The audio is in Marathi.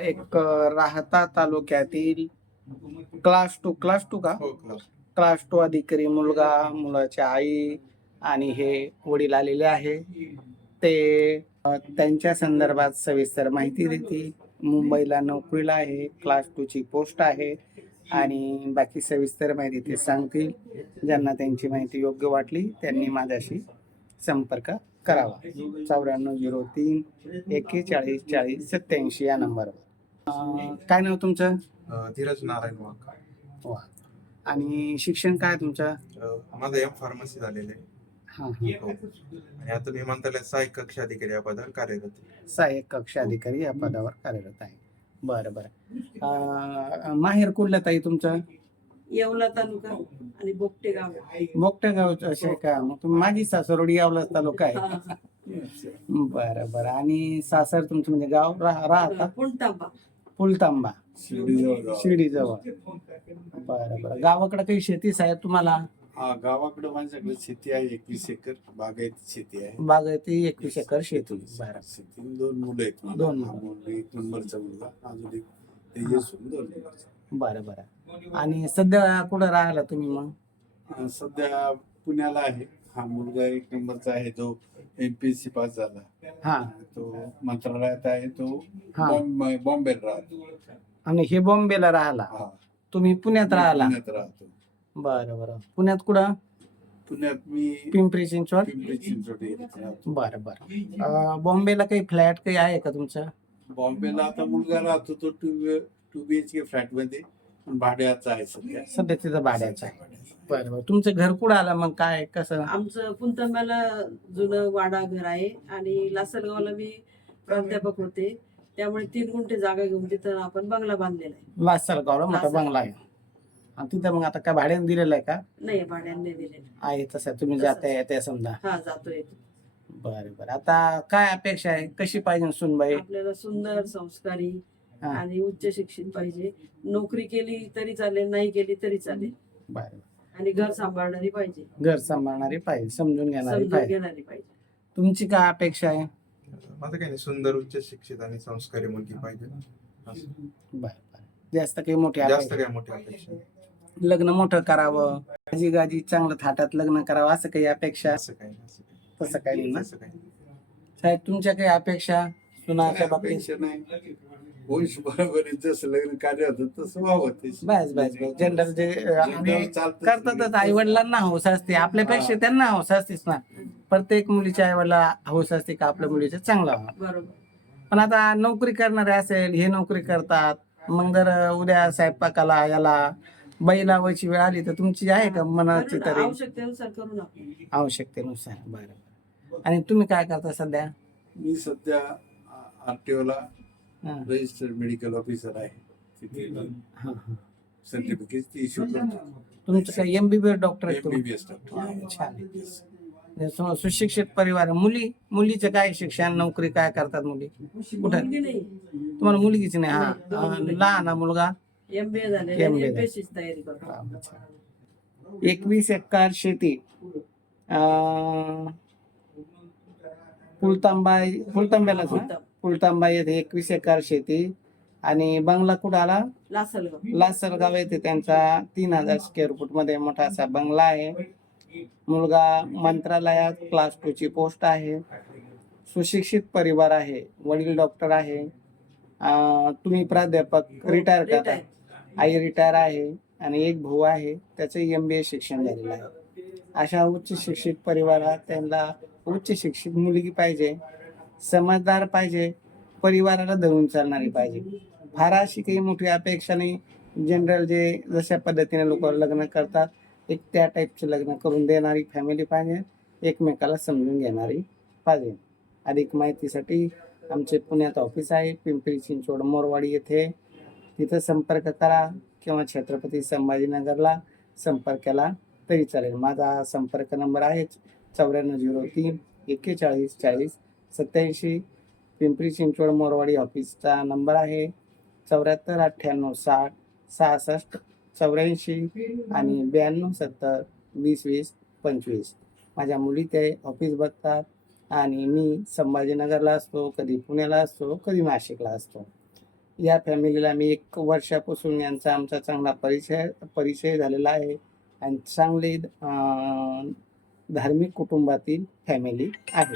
एक राहता तालुक्यातील क्लास टू का हो क्लास. क्लास 2 अधिकारी मुलगा, मुलाची आई आणि हे वडील आलेले आहे. ते त्यांच्या संदर्भात सविस्तर माहिती देतील. मुंबईला नोकरीला आहे, क्लास 2 ची पोस्ट आहे आणि बाकी सविस्तर माहिती ते सांगतील. ज्यांना त्यांची माहिती योग्य वाटली त्यांनी माझ्याशी संपर्क करावा. 9403 41 40 87 या नंबरवर. काय नाव तुमचं? धीरज नारायण वाघ. वा. आणि शिक्षण काय तुमचं? माझं एम फार्मसी झालेलं आहे. हा हो. आणि आता मी मंत्रालयात सहाय्यक कक्ष अधिकारी या पदावर कार्यरत आहे. सहाय्यक कक्ष अधिकारी या पदावर कार्यरत आहे. बरं बरं. माहेर कुठलं ताई तुमचं? येवला तालुका आणि बोपटे गाव. मोठ्या गावचं असे का? मग तुम्ही माझी सासरोडी येवला तालुका आहे. हा. बरं बरं. आणि सासर तुमचं म्हणजे गाव राहता पुणतांबा. फुलतांबा शिर्डी जवळ. बरं बरं. गावाकडे काही शेती साहेब तुम्हाला? गावाकडे माझ्याकडे शेती आहे 21 एकर बागायती शेती आहे. बागायती 21 एकर शेती. बरं. शेती 2 मुलं आहेत मला. दोन मुलं. मुलगा 1 नंबरचा मुलगा अजून एक तेजस 2 नंबरचा. बरं बरं. आणि सध्या कुठं राहिला तुम्ही मग? सध्या पुण्याला आहे. हा मुलगा 1 नंबरचा आहे जो MPSC पास झाला. हा. तो मंत्रालयात आहे. तो हा. बॉम्बेला राहतो. आणि हे बॉम्बेला राहिला, हा. तुम्ही पुण्यात राहिला? पुण्यात राहतो. बरं बरं. पुण्यात कुठं? पुण्यात मी पिंपरी चिंचवड. पिंपरी चिंचवड येथे राहतो. बरं बरं. बॉम्बेला काही फ्लॅट काही आहे का तुमचं? बॉम्बेला आता मुलगा राहतो तो 2 BHK फ्लॅट मध्ये भाड्याचा आहे सध्या. सध्या तिथं भाड्याचं आहे. बरं बरं. तुमचं घर कुठं आलं मग? काय कसं? आमचं पुणतांब्याला जुनं वाडा घर आहे आणि लासलगावला मी प्राध्यापक होते. त्यामुळे 3 गुंठे जागा घेऊन तिथं आपण बंगला बांधलेला आहे. लासलगावला मोठा लासलगाव. बंगला आहे. आणि तिथं मग आता काय भाड्याने दिलेलं आहे का? नाही, भाड्याने दिलेलं आहे तसं तुम्ही तसंच. जाता येते समजा. हा, जातोय. बरं बरं. आता काय अपेक्षा आहे? कशी पाहिजे सुनबाई? आपल्याला सुंदर, संस्कारी हा. आणि उच्च शिक्षित पाहिजे. नोकरी केली तरी चालेल, नाही केली तरी चालेल. बरं. आणि घर सांभाळणारी पाहिजे, घर सांभाळणारी पाहिजे, समजून घेणारी समजून पाहिजे. घेणारी पाहिजे. तुमची काय अपेक्षा आहे? माझं काही नाही, सुंदर उच्च शिक्षित आणि संस्कारी मुलगी पाहिजे. असं. बरं बरं. जास्त काही मोठी जास्त अपेक्षा? काय मोठी अपेक्षा नाही. लग्न मोठं करावं, गाजी गाजी चांगलं थाटात लग्न करावं असं काही अपेक्षा? असं काही नाही, असं काही नाही. तसं काही नाही ना? असं काही नाही. साहेब तुमच्या काही अपेक्षा सुनाच्या बाबतीत? अपेक्षा नाही. वंश बरोबर जसं लग्न कार्य होतं तसं व्हावं. बस बस बस. जनरल जे आणि चालतं. करतातच. आई वडिलांना हौस असते, आपल्यापेक्षा त्यांना हौस असतेच ना. प्रत्येक मुलीच्या आई वडिला हौस असते का आपल्या मुलीचं चांगलं व्हावं. बरोबर. पण आता नोकरी करणारे असेल, हे नोकरी करतात, मग जर उद्या स्वयंपाकाला याला बाई लावायची वेळ आली तर तुमची आहे का मनाची करू ना, तरी? आवश्यकतेनुसार करू ना आपण. आवश्यकतेनुसार. बरं. आणि तुम्ही काय करता सध्या? मी सध्या RTOला हा. रजिस्टर्ड मेडिकल ऑफिसर आहे. तिथे हा, हा. सर्टिफिकेट इश्यू करतो. तुमचं काय MBBS डॉक्टर आहे तुम्ही? MBBS doctor. छान. सुशिक्षित परिवार. मुलीचं काय शिक्षण, नोकरी काय करतात मुली? कुठं? मुलगी नाही, तुम्हाला मुलगीच नाही? हा. लहान हा मुलगा? MBA झालेला, MBA. MPSC ची तयारी करतो. 21 एकर शेती. फुलतांब्याला फुलतांबा येथे 21 एकर शेती आणि बंगला कुठं आला? लासलगाव. लासलगाव येथे त्यांचा 3000 स्क्वेअर फूट मध्ये मोठा असा बंगला आहे. मुलगा मंत्रालयात क्लास 2 ची पोस्ट आहे. सुशिक्षित परिवार आहे. वडील डॉक्टर आहे. तुम्ही प्राध्यापक रिटायर करता? आई रिटायर आहे आणि एक भाऊ आहे, त्याचं MBA शिक्षण झालेलं आहे. अशा उच्च शिक्षित परिवारात त्यांना उच्च शिक्षित मुलगी पाहिजे, समजदार पाहिजे, परिवाराला धरून चालणारी पाहिजे. फार अशी काही मोठी अपेक्षा नाही. जनरल जे जशा पद्धतीने लोक लग्न करतात एक त्या टाईपचं लग्न करून देणारी फॅमिली पाहिजे, एकमेकाला समजून घेणारी पाहिजे. अधिक माहितीसाठी आमचे पुण्यात ऑफिस आहे, पिंपरी चिंचवड मोरवाडी येथे. तिथं संपर्क करा किंवा छत्रपती संभाजीनगरला संपर्क केला तरी चालेल. माझा संपर्क नंबर आहे 9403 41 40 87. पिंपरी चिंचवड मोरवाडी ऑफिसचा नंबर आहे 74 98 60 66 84 आणि 92 70 20 20 25. माझ्या मुली ते ऑफिस बघतात आणि मी संभाजीनगरला असतो, कधी पुण्याला असतो, कधी नाशिकला असतो. या फॅमिलीला मी 1 वर्षापासून यांचा आमचा चांगला परिचय झालेला आहे आणि चांगली धार्मिक कुटुंबातील फॅमिली आहे.